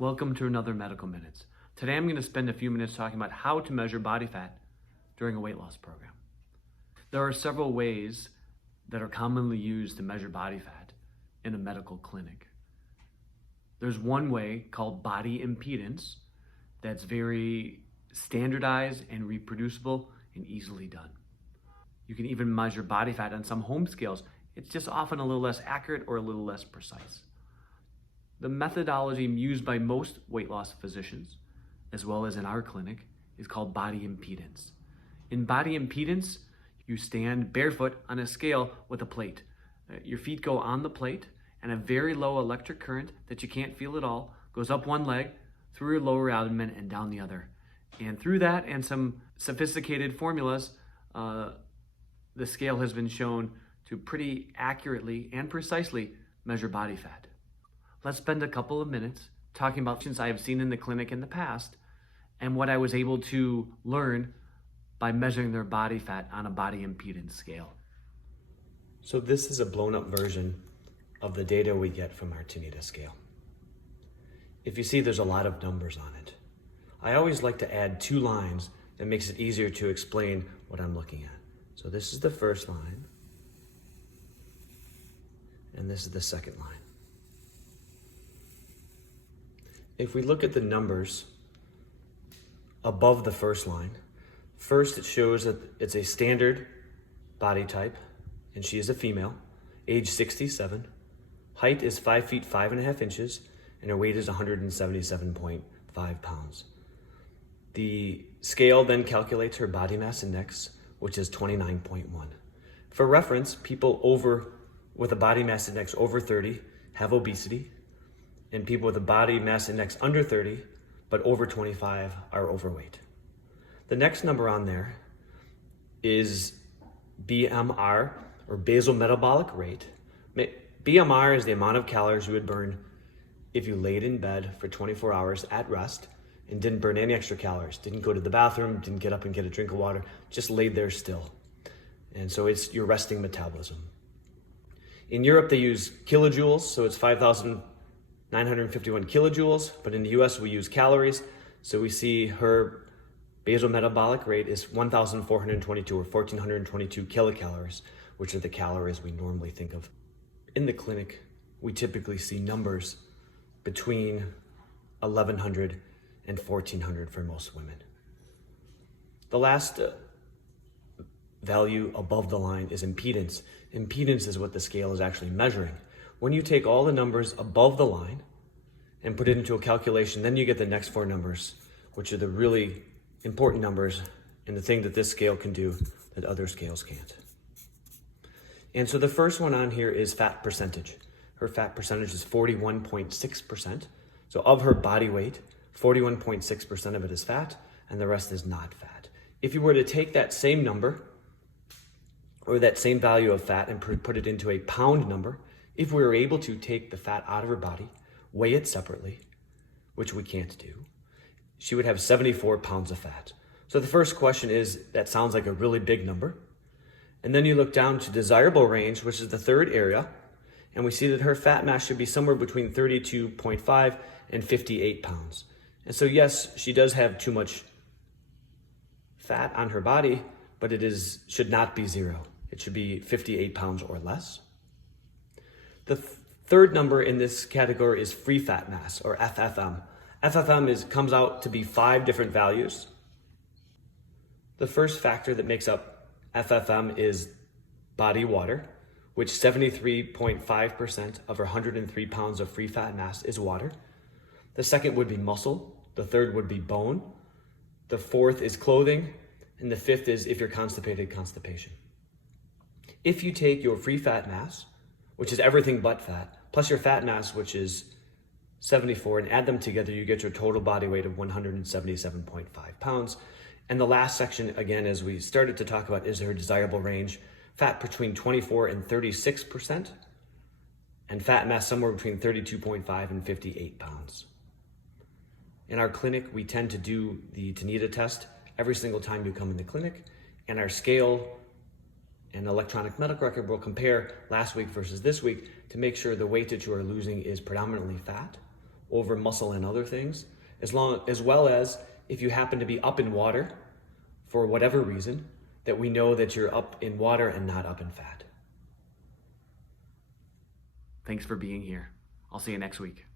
Welcome to another Medical Minutes. Today I'm going to spend a few minutes talking about how to measure body fat during a weight loss program. There are several ways that are commonly used to measure body fat in a medical clinic. There's one way called body impedance that's very standardized and reproducible and easily done. You can even measure body fat on some home scales. It's just often a little less accurate or a little less precise. The methodology used by most weight loss physicians, as well as in our clinic, is called body impedance. In body impedance, you stand barefoot on a scale with a plate. Your feet go on the plate, and a very low electric current that you can't feel at all goes up one leg, through your lower abdomen, and down the other. And through that and some sophisticated formulas, the scale has been shown to pretty accurately and precisely measure body fat. Let's spend a couple of minutes talking about patients I have seen in the clinic in the past and what I was able to learn by measuring their body fat on a body impedance scale. So this is a blown up version of the data we get from our Tanita scale. If you see, there's a lot of numbers on it. I always like to add two lines that makes it easier to explain what I'm looking at. So this is the first line, and this is the second line. If we look at the numbers above the first line, first it shows that it's a standard body type, and she is a female, age 67, height is 5 feet 5.5 inches, and her weight is 177.5 pounds. The scale then calculates her body mass index, which is 29.1. For reference, people with a body mass index over 30 have obesity, and people with a body mass index under 30 but over 25 are overweight. The next number on there is BMR, or basal metabolic rate. BMR is the amount of calories you would burn if you laid in bed for 24 hours at rest and didn't burn any extra calories, didn't go to the bathroom, didn't get up and get a drink of water, just laid there still. And so it's your resting metabolism. In Europe, they use kilojoules, so it's 5,951 kilojoules, but in the US we use calories. So we see her basal metabolic rate is 1,422 or 1,422 kilocalories, which are the calories we normally think of. In the clinic, we typically see numbers between 1,100 and 1,400 for most women. The last value above the line is impedance. Impedance is what the scale is actually measuring. When you take all the numbers above the line and put it into a calculation, then you get the next four numbers, which are the really important numbers and the thing that this scale can do that other scales can't. And so the first one on here is fat percentage. Her fat percentage is 41.6%. So of her body weight, 41.6% of it is fat, and the rest is not fat. If you were to take that same number, or that same value of fat, and put it into a pound number, if we were able to take the fat out of her body, weigh it separately, which we can't do, she would have 74 pounds of fat. So the first question is, that sounds like a really big number. And then you look down to desirable range, which is the third area, and we see that her fat mass should be somewhere between 32.5 and 58 pounds. And so yes, she does have too much fat on her body, but should not be zero. It should be 58 pounds or less. The third number in this category is free fat mass, or FFM. FFM comes out to be 5 different values. The first factor that makes up FFM is body water, which 73.5% of her 103 pounds of free fat mass is water. The second would be muscle. The third would be bone. The fourth is clothing. And the fifth is, if you're constipated, constipation. If you take your free fat mass, which is everything but fat, plus your fat mass, which is 74, and add them together, you get your total body weight of 177.5 pounds. And the last section, again, as we started to talk about, is her desirable range. Fat between 24 and 36%, and fat mass somewhere between 32.5 and 58 pounds. In our clinic, we tend to do the Tanita test every single time you come in the clinic, and our scale and electronic medical record will compare last week versus this week to make sure the weight that you are losing is predominantly fat over muscle and other things, as well as if you happen to be up in water for whatever reason, that we know that you're up in water and not up in fat. Thanks for being here. I'll see you next week.